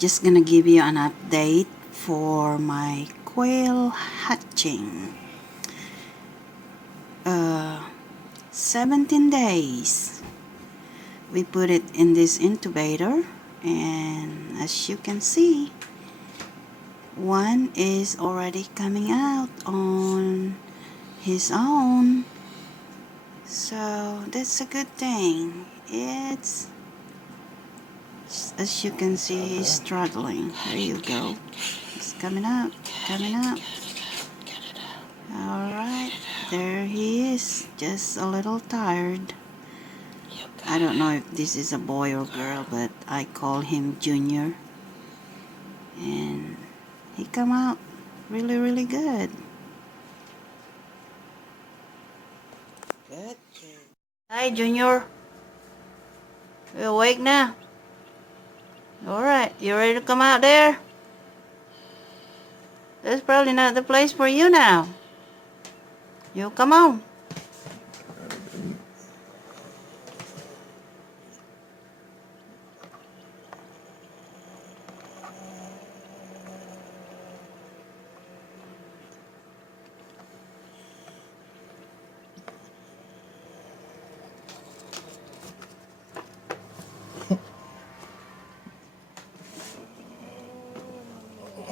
just gonna give you an update for my quail hatching. 17 days. We put it in this incubator, and as you can see, one is already coming out on his own, so that's a good thing. It's, as you can see, he's struggling. There you go. He's coming up, coming up. Alright, there he is, just a little tired. I don't know if this is a boy or girl, but I call him Junior. And he come out really good. Good. Hi, Junior. You awake now? Alright, you ready to come out there? That's probably not the place for you now. You come on.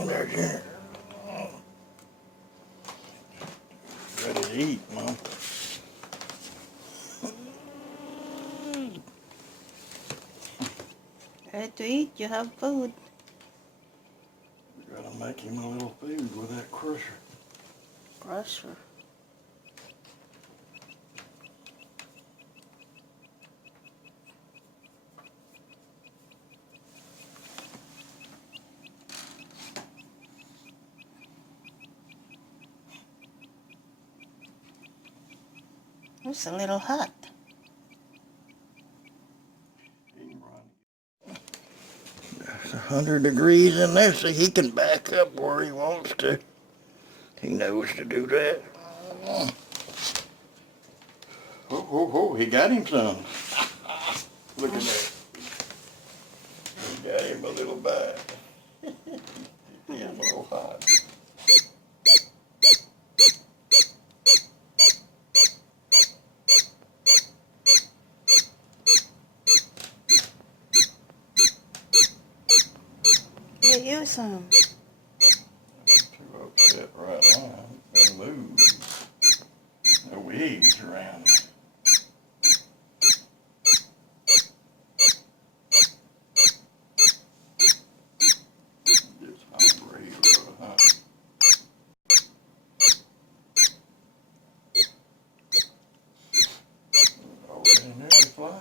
There's your ready to eat, Mom. Ready to eat? You have food. We gotta make him a little food with that crusher. Crusher. It's a little hot. It's 100 degrees in there, so he can back up where he wants to. He knows to do that. Oh, he got him some. Look at that. He got him a little bite. He's a little hot. Get you some. Too upset right now. They move. No wigs around. Just hungry, really hungry. Already nearly fly.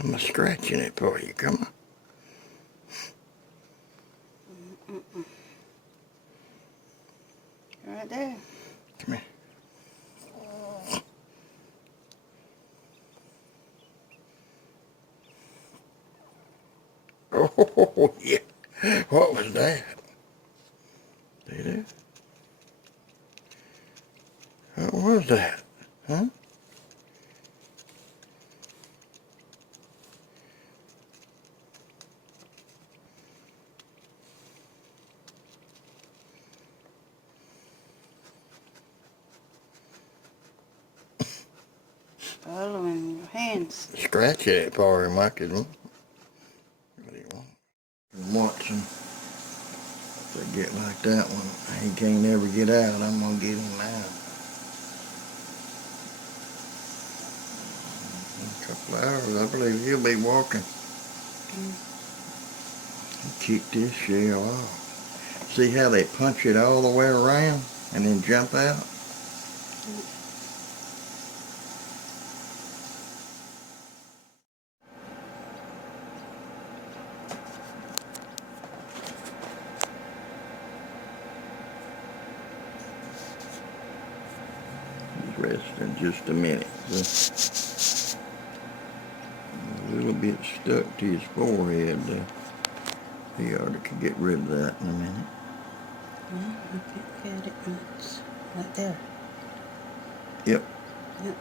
I'm scratching it for you. Come on. Right there. Come here. Oh, yeah. What was that? See that? What was that? Huh? Follow in your hands. Scratch it for him, I could. What do you want? Watson. If they get like that one, he can't ever get out. I'm gonna get him out. In a couple of hours, I believe he'll be walking. He kicked his shell off. See how they punch it all the way around and then jump out? Rest in just a minute. A little bit stuck to his forehead. He ought to get rid of that in a minute. Yeah, you can get it. It's right there. Yep. Yep.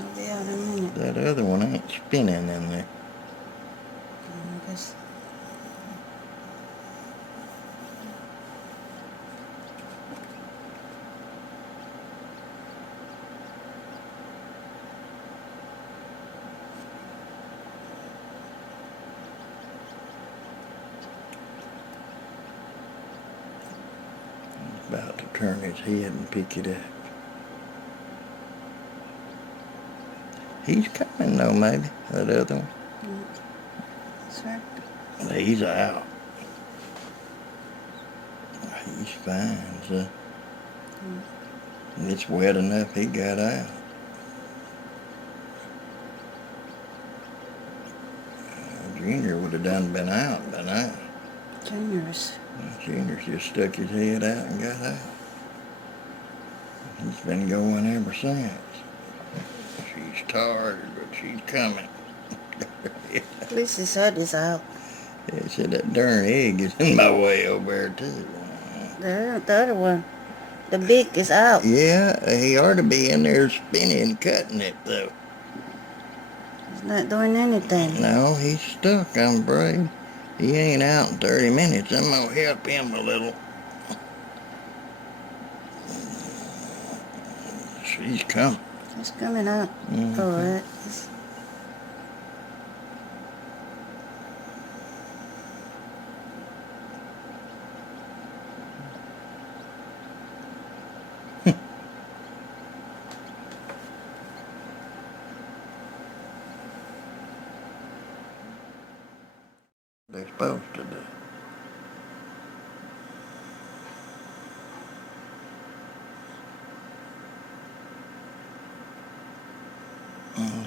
I'll be out in a minute. That other one ain't spinning in there. I guess. He's about to turn his head and pick it up. He's coming though, maybe. That other one. Sir? He's out. He's fine, so. It's wet enough he got out. Junior would have done been out by now. Junior's. Junior just stuck his head out and got out. He's been going ever since. She's tired, but she's coming. At least his head is out. He said that darn egg is in my way over there too. The other one. The beak is out. Yeah, he ought to be in there spinning, cutting it though. He's not doing anything. No, he's stuck, I'm afraid. He ain't out in 30 minutes. I'm gonna help him a little. She's coming. He's coming out. Mm-hmm. All right. They're supposed to do.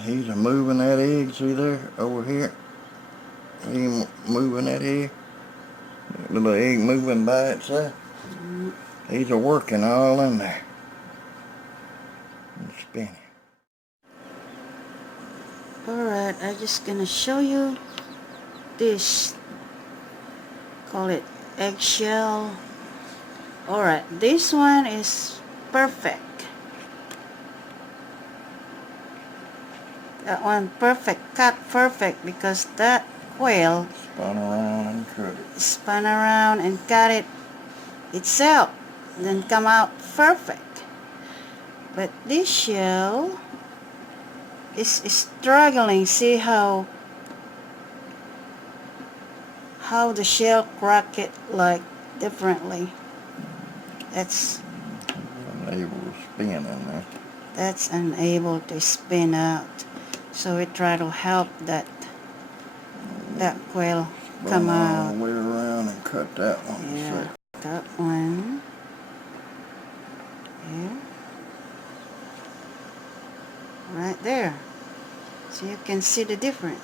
He's a moving that egg, see there, over here. He moving that egg. That little egg moving by itself. He's a working all in there. And spinning. Alright, I'm just gonna show you this. Call it eggshell. Alright, this one is perfect. That one perfect, cut perfect, because that quail Spun around and cut it. spun around and cut it itself, then come out perfect. But this shell is struggling. See how the shell crack it like differently. That's Unable to spin in there. that's unable to spin out. So we try to help that quail come Spun all out. the way around and cut that one. Yeah, that one. Here. Right there. So you can see the difference.